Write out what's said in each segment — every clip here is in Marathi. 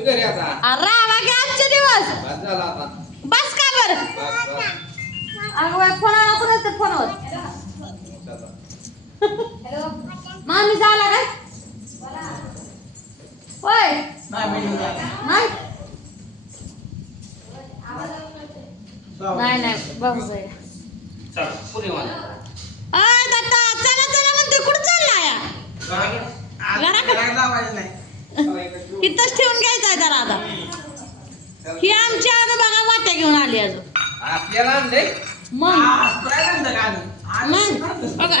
घरी आता. राहा की आजचे दिवस बस झाला आता. बस का बरं बस, बस. अगं बाई फोन आला कुणाचा फोनवर चला. मामी झाला काय होय नाही नाही नाही बघू जाय चला, पुढे वाला. दादा चला चला म्हणते कुठं चाललाय इथंच ठेवून घ्यायचं आहे त्याला आता ही आमची अगं बघा वाट्या घेऊन आली अजून आपल्याला आणलंय. मग बघा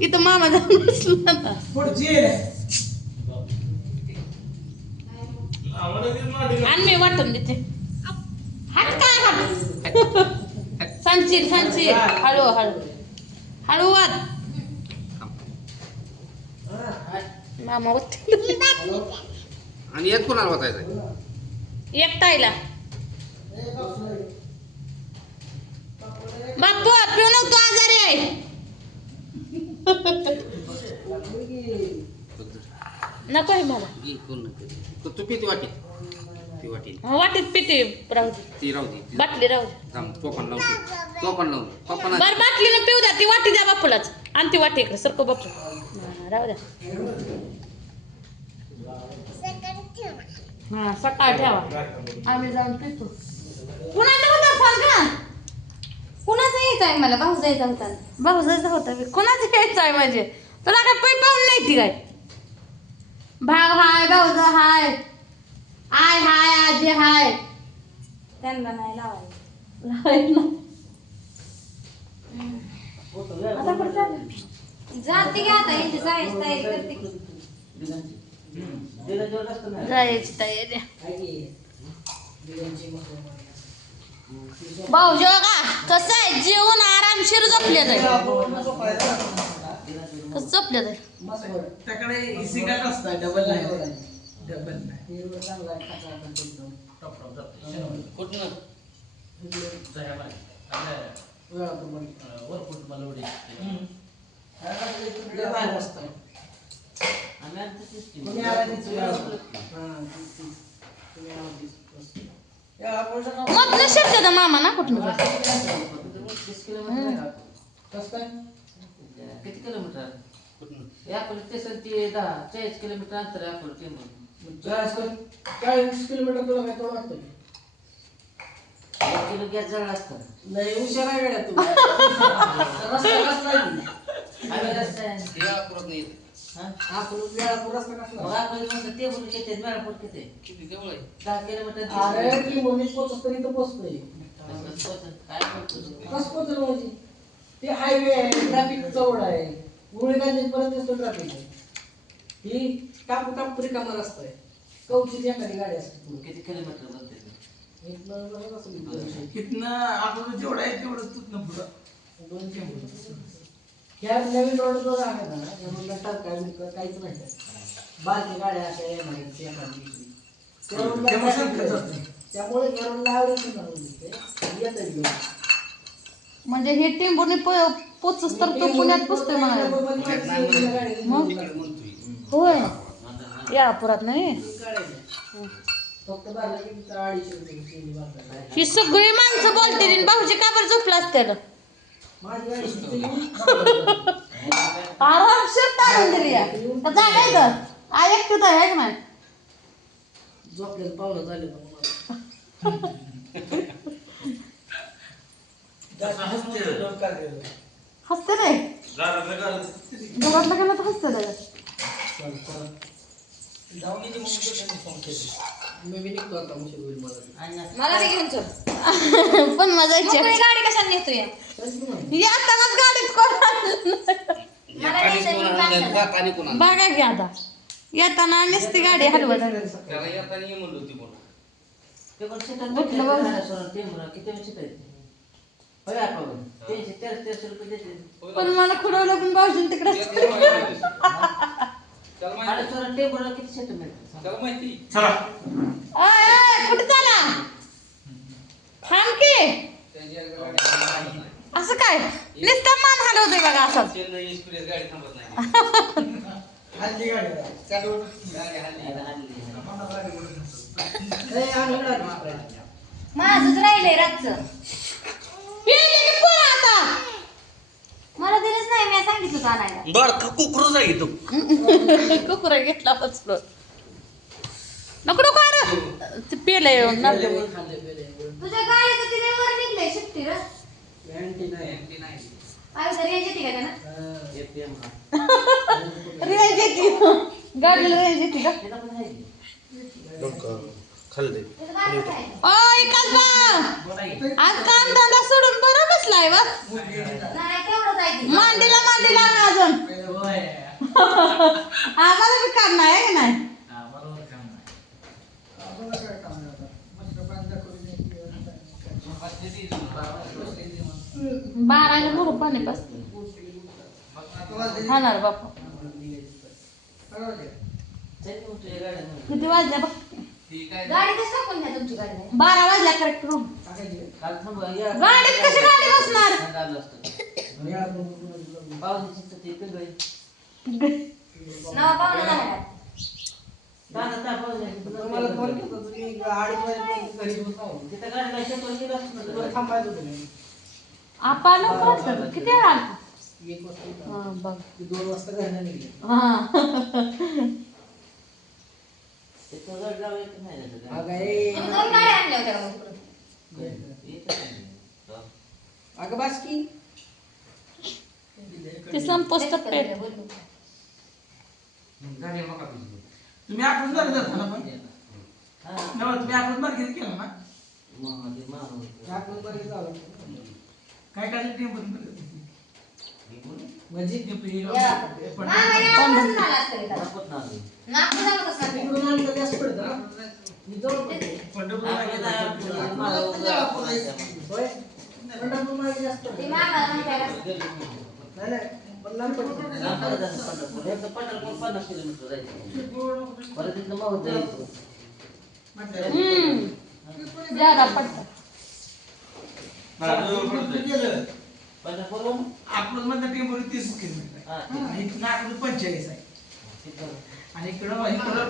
इथं मामा जाऊन बसला ना आणि मी वाटून देते हात काय हात सांची सांची हळू हळू हळू वाट मामा वाटते आणि एक कोणाला वाचायचं एकटायला बापू पिऊ नको तू आजारी आहे नको आहे मला तू पिती वाटी ती वाटी वाटीत पिते राहू दे ती राहू दे बाटली राहू दे टोपण लावतो टोपण लावून पप्पा बरं बाटलीनं पिऊ द्या ती वाटी द्या बापूलाच आणि ती वाटी इकडे सरको बापू राहू द्या हा सकाळ ठेवा आम्ही जाऊन पितो कुणाचा होता फोन का कुणाचा यायचा आहे मला भाऊ जायचा होता भाऊ जायचा होता कुणाचा यायचा आहे म्हणजे तुला काय पै पाहून नाही ती काय भाव हाय भाऊजा हाय आय हाय आजी हाय त्यांना नाही लावायला आता कुठं चाललं? जाते की आता यांची जायची तयारी करते की जायची तयारी भाऊजी बघा कसं आहे जेवण आरामशीर झोपले जाईल कसं झोपले जाईल त्याकडे एसी का असतं डबल नाही डबल नाही कुठनं मधलं शेत मामा ना कुठं किती किलोमीटर अकोला स्टेशन ते 40 किलोमीटर अंतर आहे अकोला टेंबूर 40 किलोमीटर तुला काय थोडं वाटतं किलो गॅस जवळ असतं लय हुशार आहे गड्या तू रस्ता कसला आहे रस्ता आहे देवापुरात नाही येत. अकोला वेळापूर रस्ता कसला अकोला टेंबूर किती वेळापूर किती किती जवळ आहे 10 किलोमीटर अरे ती मोनी पोहोचत तरी तर पोहोचतोय काय कसं पोहोचल म्हणजे ते हायवे आहे ट्रॅफिक चौड आहे गुळगांजेपर्यंत असतो ट्रॅफिक आहे ही टापू टापू रिकामा रस्ता आहे कवचीची एखादी गाडी असते किती किलोमीटर बोलते इथनं आपण जेवढं आहे तेवढं तिथनं पुढं 200 ह्या नवीन रोड जो आहे ना त्यामुळे काय काहीच नाही बाकी गाड्या अशा येणार एखादी त्यामुळे या रोडला आवडत नाही येतं घेऊन म्हणजे हे टेंबूने पोचस तर तो पुण्यात पोचतोय म्हणाले मग होय यापुरात नाही ही सगळी माणसं बोलते भाऊजी का बरं झोपला असते आरामशीर तारून दिली जागा आहे आ एकटं आहे का नाही झोपलेलं पावलं झाले हसते रे घरातलं का तर हसते रे मला नाही घेऊन चल पण मजा येते गाडी कशाला नेतोय येतानाच गाडीत कोण मला यायचं मी बांधलं. जाताना कोणाला बघा की आता येताना नसती गाडी हलवत त्याला येताना ये म्हणलं होती बोल. पण मला खुडवलं पण भाऊजीन तिकडे त्याला माहिती कुठे चाला थांब की असं काय नुसतं मान हलवतोय बघा असं चेन्नई एक्सप्रेस गाडी थांबत नाही हल्ली गाडी चालू गाडी हल्ली. आणून राहिली. माझंच राहिलंय रातचं. पिले की पोरं आता. मला दिलंच नाही, मी सांगितलं होतं आणायला. बर कुकरू जाई तू कुकुरा घेतला बसलो. नको नको अरे ते पेलंय नरडे. खाल्ले पेले. तुझ्या गाडीचं तिथे वर निघलंय शिफ्टी र. अँटी नाही. काय तरी यायची ठीक आहे ना. रेंज येते गाडीला रेंज येते का खाल्ले त्याचं काय काय ओय कसबा आज काम धंदा सोडून बरं बसलाय वा नाही तेवढंच आहे ते. मांडीला अजून आम्हाला बी काम नाही आहे का नाही बाराला भरू पाणी पास खाणार बापा किती वाजल्या बघ गाडी कसं टाकून द्या तुमची गाडी नाही. 12 वाजल्या करेक्ट रूम गाडीत कशी गाडी बसणार नवा पाहुणा झाला काय? मला फोन केला तुम्ही 8 घरी बसावं थांबायचं तुम्ही आपा लवकर असतं किती वेळ आलता 1 वाजता हा बघ 2 वाजता घरनं निघले हा अगं ए तुम्ही 2 गाड्या आणल्या होत्या का मग इकडं? अगं बास की ते संपोस्ट पेट बोलू. तुम्ही आपण जर जाता ना पण नवा तुम्ही आपण मार्केट केलं ना आपण बरी झालं काय काय टीम म्हणजे या. मामा यावरच झाला असेल त्याला. नागपूर जाऊनच नाही. तिकडून आणलं जास्त पडतं ना मी जवळ पडते होय पंढरपूर मागे जास्त ते पडतं मामाला म्हणतायला. नाही पण लांब पडतं ज्यादा पडतं आपण मधलं टीम बरोबर 30 किलोमीटर इथून आकडून 45 आहे आणि इकडं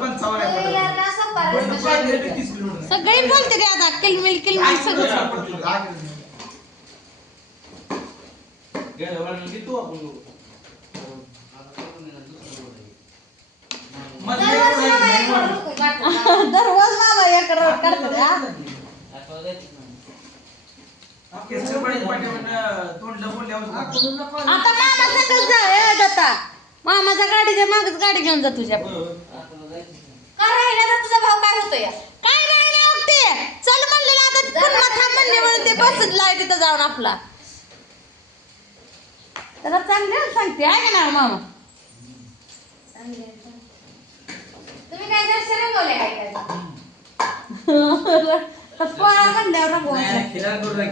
55 आहे याला असं पार पण 30 किलोमीटर आहे. सगळे बोलते रे आता किलमिल किलमिल सगळं दरवर्षी मामा याच्यावर रुकून काढतात. दररोज मामा याकडे करतात हा आता मामा सगळं जा ए दत्ता मामाच्या गाडीच्या मागच गाडी घेऊन जा तुझ्या का राहिला तर तुझा भाऊ काय होतो या? काय नाही ना मग ते चल म्हणलेलं आता पुन्हा थांब म्हणले म्हणून ते बसलाय तिथं जाऊन आपला त्याला चांगले सांगते आहे का ना मामा तुम्ही काय जास्त रंगवले काय काय? पोळा म्हणल्यावर रंगवायचं. तिला माहिती आहे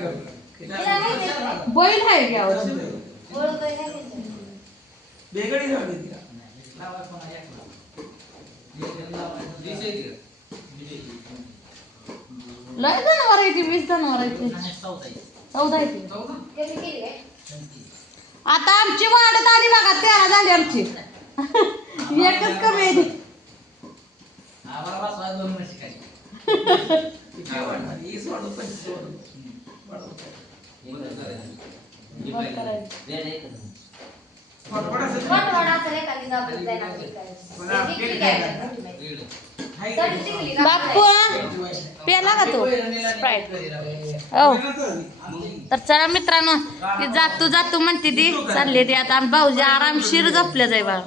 का? बैल आहे घ्यावर ओळखतोय का नाही? बेगडी राहते तिला लय जनावर आहे ती 20 जनावर आहे ती 14 आहे ती कमी केली काय? आता आमची वाढत आली बघा 13 झाली आमची एकच कमी आहे ती. बरं करायचं. वाटवाडा असेल एखादी जाऊन जाईन आपली काय. ते जिंकली काय? चढ जिंकली का? बाप्पू पेला का तू स्प्राईट हो तर चला मित्रांनो ती जातू जातू म्हणते ती चालली ती आता भाऊजी आरामशीर झोपल्या जाई बा